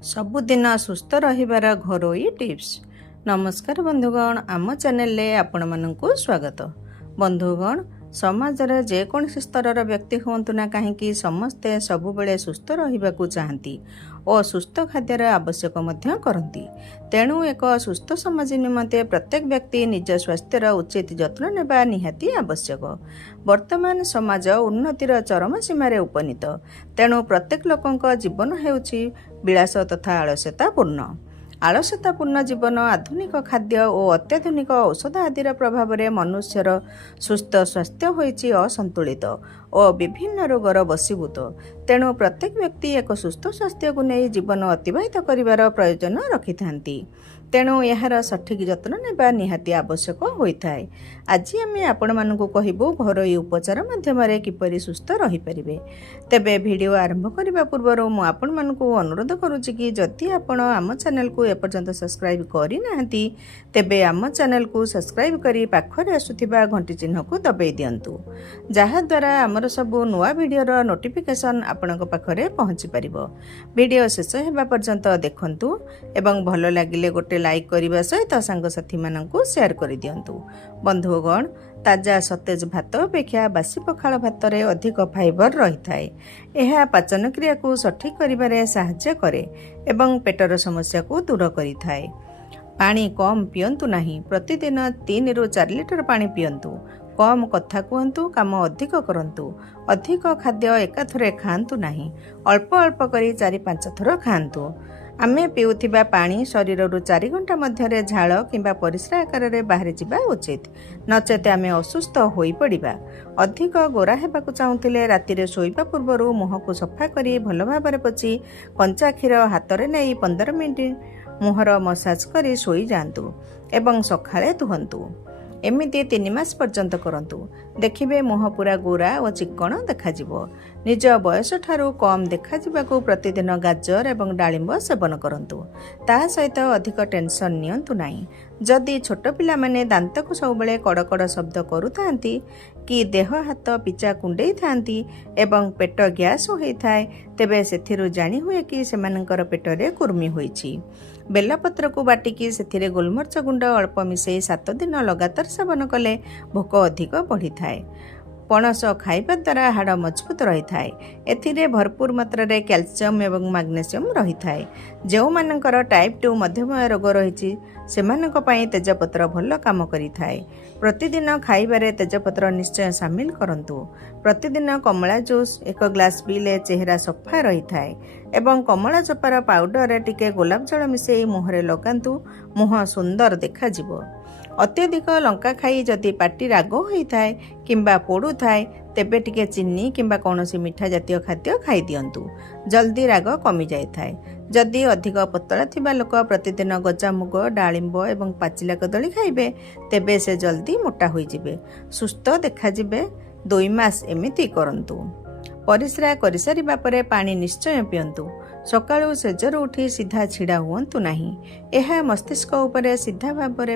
ସବୁଦିନ ସୁସ୍ଥ ରହିବାର ଘରୋଇ ଟିପ୍ସ। ନମସ୍କାର ବନ୍ଧୁଗଣ, ଆମ ଚ୍ୟାନେଲରେ ଆପଣମାନଙ୍କୁ ସ୍ୱାଗତ। ବନ୍ଧୁଗଣ, ସମାଜରେ ଯେକୌଣସି ସ୍ତରର ବ୍ୟକ୍ତି ହୁଅନ୍ତୁ ନା କାହିଁକି ସମସ୍ତେ ସବୁବେଳେ ସୁସ୍ଥ ରହିବାକୁ ଚାହାନ୍ତି ଓ ସୁସ୍ଥ ଖାଦ୍ୟର ଆବଶ୍ୟକ ମଧ୍ୟ କରନ୍ତି। ତେଣୁ ଏକ ସୁସ୍ଥ ସମାଜ ନିମନ୍ତେ ପ୍ରତ୍ୟେକ ବ୍ୟକ୍ତି ନିଜ ସ୍ୱାସ୍ଥ୍ୟର ଉଚିତ ଯତ୍ନ ନେବା ନିହାତି ଆବଶ୍ୟକ। ବର୍ତ୍ତମାନ ସମାଜ ଉନ୍ନତିର ଚରମ ସୀମାରେ ଉପନୀତ। ତେଣୁ ପ୍ରତ୍ୟେକ ଲୋକଙ୍କ ଜୀବନ ହେଉଛି ବିଳାସ ତଥା ଆଳସ୍ୟତାପୂର୍ଣ୍ଣ ଜୀବନ, ଆଧୁନିକ ଖାଦ୍ୟ ଓ ଅତ୍ୟାଧୁନିକ ଔଷଧ ଆଦିର ପ୍ରଭାବରେ ମନୁଷ୍ୟର ସୁସ୍ଥ ସ୍ୱାସ୍ଥ୍ୟ ହୋଇଛି ଅସନ୍ତୁଳିତ ଓ ବିଭିନ୍ନ ରୋଗର ବଶୀଭୂତ। ତେଣୁ ପ୍ରତ୍ୟେକ ବ୍ୟକ୍ତି ଏକ ସୁସ୍ଥ ସ୍ୱାସ୍ଥ୍ୟକୁ ନେଇ ଜୀବନ ଅତିବାହିତ କରିବାର ପ୍ରୟୋଜନ ରଖିଥାନ୍ତି। ତେଣୁ ଏହାର ସଠିକ୍ ଯତ୍ନ ନେବା ନିହାତି ଆବଶ୍ୟକ ହୋଇଥାଏ। ଆଜି ଆମେ ଆପଣମାନଙ୍କୁ କହିବୁ ଘରୋଇ ଉପଚାର ମାଧ୍ୟମରେ କିପରି ସୁସ୍ଥ ରହିପାରିବେ। ତେବେ ଭିଡ଼ିଓ ଆରମ୍ଭ କରିବା ପୂର୍ବରୁ ମୁଁ ଆପଣମାନଙ୍କୁ ଅନୁରୋଧ କରୁଛି କି ଯଦି ଆପଣ ଆମ ଚ୍ୟାନେଲକୁ ଏପର୍ଯ୍ୟନ୍ତ ସବସ୍କ୍ରାଇବ୍ କରିନାହାନ୍ତି ତେବେ ଆମ ଚ୍ୟାନେଲକୁ ସବସ୍କ୍ରାଇବ୍ କରି ପାଖରେ ଆସୁଥିବା ଘଣ୍ଟି ଚିହ୍ନକୁ ଦବାଇ ଦିଅନ୍ତୁ, ଯାହାଦ୍ୱାରା ଆମର ସବୁ ନୂଆ ଭିଡ଼ିଓର ନୋଟିଫିକେସନ୍ ଆପଣଙ୍କ ପାଖରେ ପହଞ୍ଚି ପାରିବ। ଭିଡ଼ିଓ ଶେଷ ହେବା ପର୍ଯ୍ୟନ୍ତ ଦେଖନ୍ତୁ ଏବଂ ଭଲ ଲାଗିଲେ ଗୋଟେ ଲାଇକ୍ କରିବା ସହିତ ସାଙ୍ଗସାଥୀମାନଙ୍କୁ ସେୟାର କରିଦିଅନ୍ତୁ। ବନ୍ଧୁଗଣ, ତାଜା ସତେଜ ଭାତ ଅପେକ୍ଷା ବାସି ପଖାଳ ଭାତରେ ଅଧିକ ଫାଇବର ରହିଥାଏ। ଏହା ପାଚନ କ୍ରିୟାକୁ ସଠିକ୍ କରିବାରେ ସାହାଯ୍ୟ କରେ ଏବଂ ପେଟର ସମସ୍ୟାକୁ ଦୂର କରିଥାଏ। ପାଣି କମ୍ ପିଅନ୍ତୁ ନାହିଁ। ପ୍ରତିଦିନ 3 ରୁ 4 ଲିଟର ପାଣି ପିଅନ୍ତୁ। କମ୍ କଥା କୁହନ୍ତୁ, କାମ ଅଧିକ କରନ୍ତୁ। ଅଧିକ ଖାଦ୍ୟ ଏକାଥରେ ଖାଆନ୍ତୁ ନାହିଁ। ଅଳ୍ପ ଅଳ୍ପ କରି 4-5 ଥର ଖାଆନ୍ତୁ। ଆମେ ପିଉଥିବା ପାଣି ଶରୀରରୁ 4 ଘଣ୍ଟା ମଧ୍ୟରେ ଝାଳ କିମ୍ବା ପରିସ୍ରା ଆକାରରେ ବାହାରିଯିବା ଉଚିତ, ନଚେତ ଆମେ ଅସୁସ୍ଥ ହୋଇପଡ଼ିବା। ଅଧିକ ଗୋରା ହେବାକୁ ଚାହୁଁଥିଲେ ରାତିରେ ଶୋଇବା ପୂର୍ବରୁ ମୁହଁକୁ ସଫା କରି ଭଲ ଭାବରେ ପୋଛି କଞ୍ଚା କ୍ଷୀର ହାତରେ ନେଇ 15 ମିନିଟ୍ ମୁହଁର ମସାଜ କରି ଶୋଇଯାଆନ୍ତୁ ଏବଂ ସକାଳେ ଧୁଅନ୍ତୁ। ଏମିତି 3 ମାସ ପର୍ଯ୍ୟନ୍ତ କରନ୍ତୁ। ଦେଖିବେ ମୁହଁ ପୁରା ଗୋରା ଓ ଚିକ୍କଣ ଦେଖାଯିବ। ନିଜ ବୟସଠାରୁ କମ୍ ଦେଖାଯିବାକୁ ପ୍ରତିଦିନ ଗାଜର ଏବଂ ଡାଳିମ୍ବ ସେବନ କରନ୍ତୁ। ତା ସହିତ ଅଧିକ ଟେନସନ୍ ନିଅନ୍ତୁ ନାହିଁ। ଯଦି ଛୋଟ ପିଲାମାନେ ଦାନ୍ତକୁ ସବୁବେଳେ କଡ଼କଡ଼ ଶବ୍ଦ କରୁଥାନ୍ତି କି ଦେହ ହାତ ପିଚା କୁଣ୍ଡେଇଥାନ୍ତି ଏବଂ ପେଟ ଗ୍ୟାସ୍ ହୋଇଥାଏ, ତେବେ ସେଥିରୁ ଜାଣିହୁଏ କି ସେମାନଙ୍କର ପେଟରେ କୁର୍ମି ହୋଇଛି। ବେଲପତ୍ରକୁ ବାଟିକି ସେଥିରେ ଗୋଲମରିଚ ଗୁଣ୍ଡ ଅଳ୍ପ ମିଶାଇ 7 ଦିନ ଲଗାତାର ସେବନ କଲେ ଭୋକ ଅଧିକ ବଢ଼ିଥାଏ। ପଣସ ଖାଇବା ଦ୍ୱାରା ହାଡ଼ ମଜବୁତ ରହିଥାଏ। ଏଥିରେ ଭରପୁର ମାତ୍ରାରେ କ୍ୟାଲସିୟମ୍ ଏବଂ ମାଗ୍ନେସିୟମ୍ ରହିଥାଏ। ଯେଉଁମାନଙ୍କର ଟାଇପ୍ 2 ମଧୁମେହ ରୋଗ ରହିଛି ସେମାନଙ୍କ ପାଇଁ ତେଜପତ୍ର ଭଲ କାମ କରିଥାଏ। ପ୍ରତିଦିନ ଖାଇବାରେ ତେଜପତ୍ର ନିଶ୍ଚୟ ସାମିଲ କରନ୍ତୁ। ପ୍ରତିଦିନ କମଳା ଜୁସ୍ 1 ଗ୍ଲାସ୍ ପିଇଲେ ଚେହେରା ସଫା ରହିଥାଏ ଏବଂ କମଳା ଚୋପାର ପାଉଡରରେ ଟିକେ ଗୋଲାପ ଜଳ ମିଶାଇ ମୁହଁରେ ଲଗାନ୍ତୁ। ମୁହଁ ସୁନ୍ଦର ଦେଖାଯିବ। ଅତ୍ୟଧିକ ଲଙ୍କା ଖାଇ ଯଦି ପାଟି ରାଗ ହୋଇଥାଏ କିମ୍ବା ପୋଡ଼ୁଥାଏ ତେବେ ଟିକେ ଚିନି କିମ୍ବା କୌଣସି ମିଠା ଜାତୀୟ ଖାଦ୍ୟ ଖାଇଦିଅନ୍ତୁ। ଜଲ୍ଦି ରାଗ କମିଯାଇଥାଏ। ଯଦି ଅଧିକ ପତଳା ଥିବା ଲୋକ ପ୍ରତିଦିନ ଗଜାମୁଗ, ଡାଳିମ୍ବ ଏବଂ ପାଚିଲା କଦଳୀ ଖାଇବେ ତେବେ ସେ ଜଲ୍ଦି ମୋଟା ହୋଇଯିବେ, ସୁସ୍ଥ ଦେଖାଯିବେ। 2 ମାସ ଏମିତି କରନ୍ତୁ। ପରିସ୍ରା କରିସାରିବା ପରେ ପାଣି ନିଶ୍ଚୟ ପିଅନ୍ତୁ। ସକାଳୁ ଶେଯରୁ ଉଠି ସିଧା ଛିଡ଼ା ହୁଅନ୍ତୁ ନାହିଁ। ଏହା ମସ୍ତିଷ୍କ ଉପରେ ସିଧା ଭାବରେ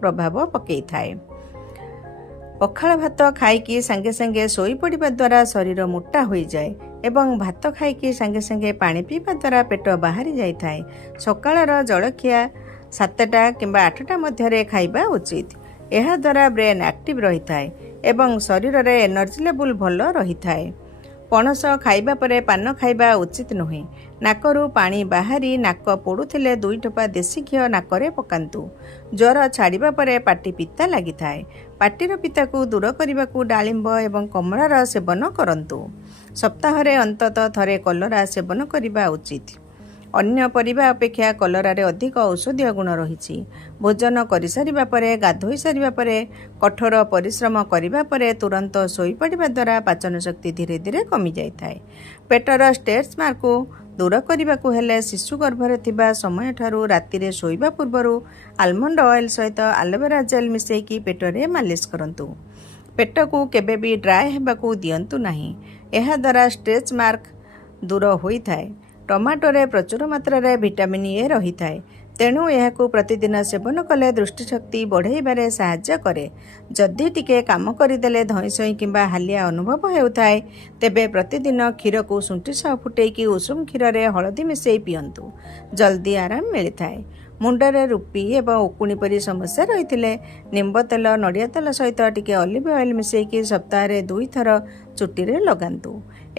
ପ୍ରଭାବ ପକାଇଥାଏ। ପଖାଳ ଭାତ ଖାଇକି ସାଙ୍ଗେ ସାଙ୍ଗେ ଶୋଇପଡ଼ିବା ଦ୍ୱାରା ଶରୀର ମୋଟା ହୋଇଯାଏ ଏବଂ ଭାତ ଖାଇକି ସାଙ୍ଗେ ସାଙ୍ଗେ ପାଣି ପିଇବା ଦ୍ୱାରା ପେଟ ବାହାରି ଯାଇଥାଏ। ସକାଳର ଜଳଖିଆ 7ଟା କିମ୍ବା 8ଟା ମଧ୍ୟରେ ଖାଇବା ଉଚିତ। ଏହାଦ୍ୱାରା ବ୍ରେନ୍ ଆକ୍ଟିଭ୍ ରହିଥାଏ ଏବଂ ଶରୀରରେ ଏନର୍ଜି ଲେଭେଲ୍ ଭଲ ରହିଥାଏ। ପଣସ ଖାଇବା ପରେ ପାନ ଖାଇବା ଉଚିତ ନୁହେଁ। ନାକରୁ ପାଣି ବାହାରି ନାକ ପୋଡ଼ୁଥିଲେ 2 ଟୋପା ଦେଶୀ ଘିଅ ନାକରେ ପକାନ୍ତୁ। ଜ୍ୱର ଛାଡ଼ିବା ପରେ ପାଟି ପିତା ଲାଗିଥାଏ। ପାଟିର ପିତାକୁ ଦୂର କରିବାକୁ ଡାଳିମ୍ବ ଏବଂ କମଳାର ସେବନ କରନ୍ତୁ। ସପ୍ତାହରେ ଅନ୍ତତଃ ଥରେ କଲରା ସେବନ କରିବା ଉଚିତ। ଅନ୍ୟ ପରିବା ଅପେକ୍ଷା କଲରାରେ ଅଧିକ ଔଷଧୀୟ ଗୁଣ ରହିଛି। ଭୋଜନ କରିସାରିବା ପରେ, ଗାଧୋଇ ସାରିବା ପରେ, କଠୋର ପରିଶ୍ରମ କରିବା ପରେ ତୁରନ୍ତ ଶୋଇପଡ଼ିବା ଦ୍ୱାରା ପାଚନ ଶକ୍ତି ଧୀରେ ଧୀରେ କମିଯାଇଥାଏ। ପେଟର ଷ୍ଟେଚ୍ ମାର୍କକୁ ଦୂର କରିବାକୁ ହେଲେ ଶିଶୁ ଗର୍ଭରେ ଥିବା ସମୟଠାରୁ ରାତିରେ ଶୋଇବା ପୂର୍ବରୁ ଆଲମଣ୍ଡ ଅଏଲ୍ ସହିତ ଆଲୋଭେରା ଜେଲ୍ ମିଶାଇକି ପେଟରେ ମାଲିସ କରନ୍ତୁ। ପେଟକୁ କେବେ ବି ଡ୍ରାଏ ହେବାକୁ ଦିଅନ୍ତୁ ନାହିଁ। ଏହାଦ୍ୱାରା ଷ୍ଟେଚ୍ ମାର୍କ ଦୂର ହୋଇଥାଏ। ଟମାଟୋରେ ପ୍ରଚୁର ମାତ୍ରାରେ ଭିଟାମିନ୍ ଏ ରହିଥାଏ, ତେଣୁ ଏହାକୁ ପ୍ରତିଦିନ ସେବନ କଲେ ଦୃଷ୍ଟିଶକ୍ତି ବଢ଼ାଇବାରେ ସାହାଯ୍ୟ କରେ। ଯଦି ଟିକେ କାମ କରିଦେଲେ ଧଇଁସଇଁ କିମ୍ବା ହାଲିଆ ଅନୁଭବ ହେଉଥାଏ, ତେବେ ପ୍ରତିଦିନ କ୍ଷୀରକୁ ଶୁଣ୍ଠି ସହ ଫୁଟେଇକି ଉଷୁମ କ୍ଷୀରରେ ହଳଦୀ ମିଶାଇ ପିଅନ୍ତୁ। ଜଲ୍ଦି ଆରାମ ମିଳିଥାଏ। ମୁଣ୍ଡରେ ରୁପି ଏବଂ ଉକୁଣି ପରି ସମସ୍ୟା ରହିଥିଲେ ନିମ୍ବ ତେଲ, ନଡ଼ିଆ ତେଲ ସହିତ ଟିକେ ଅଲିଭ ଅଏଲ୍ ମିଶାଇକି ସପ୍ତାହରେ 2 ଥର ଚୁଟିରେ ଲଗାନ୍ତୁ।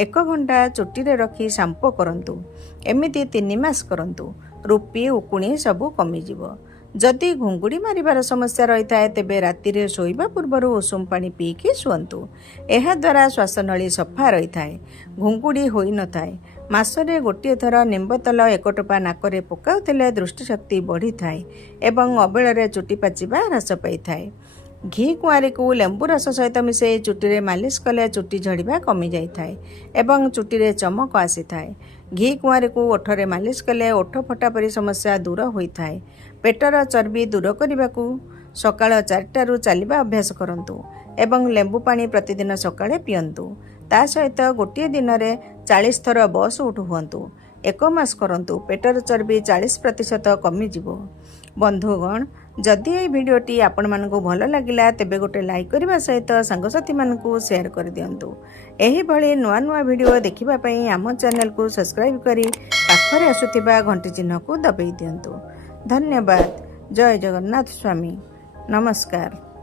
1 ଘଣ୍ଟା ଚୁଟିରେ ରଖି ସାମ୍ପୋ କରନ୍ତୁ। ଏମିତି 3 ମାସ କରନ୍ତୁ। ରୁପି ଉକୁଣି ସବୁ କମିଯିବ। ଯଦି ଘୁଙ୍ଗୁଡ଼ି ମାରିବାର ସମସ୍ୟା ରହିଥାଏ, ତେବେ ରାତିରେ ଶୋଇବା ପୂର୍ବରୁ ଉଷୁମ ପାଣି ପିଇକି ଶୁଅନ୍ତୁ। ଏହାଦ୍ୱାରା ଶ୍ୱାସନଳୀ ସଫା ରହିଥାଏ, ଘୁଙ୍ଗୁଡ଼ି ହୋଇନଥାଏ। ମାସରେ 1 ଥର ନିମ୍ବ ତେଲ 1 ଟୋପା ନାକରେ ପକାଉଥିଲେ ଦୃଷ୍ଟିଶକ୍ତି ବଢ଼ିଥାଏ ଏବଂ ଅବେଳରେ ଚୁଟି ପାଚିବା ହ୍ରାସ ପାଇଥାଏ। ଘି କୁଆଁରୀକୁ ଲେମ୍ବୁ ରସ ସହିତ ମିଶାଇ ଚୁଟିରେ ମାଲିସ କଲେ ଚୁଟି ଝଡ଼ିବା କମିଯାଇଥାଏ ଏବଂ ଚୁଟିରେ ଚମକ ଆସିଥାଏ। ଘି କୁଆଁରୀକୁ ଓଠରେ ମାଲିସ କଲେ ଓଠ ଫଟା ପରି ସମସ୍ୟା ଦୂର ହୋଇଥାଏ। ପେଟର ଚର୍ବି ଦୂର କରିବାକୁ ସକାଳ 4ଟାରୁ ଚାଲିବା ଅଭ୍ୟାସ କରନ୍ତୁ ଏବଂ ଲେମ୍ବୁ ପାଣି ପ୍ରତିଦିନ ସକାଳେ ପିଅନ୍ତୁ। ତା ସହିତ ଗୋଟିଏ ଦିନରେ 40 ଥର ବସ୍ ଉଠ ହୁଅନ୍ତୁ। 1 ମାସ କରନ୍ତୁ। ପେଟର ଚର୍ବି 40% କମିଯିବ। ବନ୍ଧୁଗଣ, ଯଦି ଏହି ଭିଡ଼ିଓଟି ଆପଣମାନଙ୍କୁ ଭଲ ଲାଗିଲା, ତେବେ ଗୋଟେ ଲାଇକ୍ କରିବା ସହିତ ସାଙ୍ଗସାଥିମାନଙ୍କୁ ସେୟାର କରିଦିଅନ୍ତୁ। ଏହିଭଳି ନୂଆ ନୂଆ ଭିଡ଼ିଓ ଦେଖିବା ପାଇଁ ଆମ ଚ୍ୟାନେଲକୁ ସବସ୍କ୍ରାଇବ୍ କରି ପାଖରେ ଆସୁଥିବା ଘଣ୍ଟି ଚିହ୍ନକୁ ଦବାଇ ଦିଅନ୍ତୁ। ଧନ୍ୟବାଦ। ଜୟ ଜଗନ୍ନାଥ ସ୍ୱାମୀ। ନମସ୍କାର।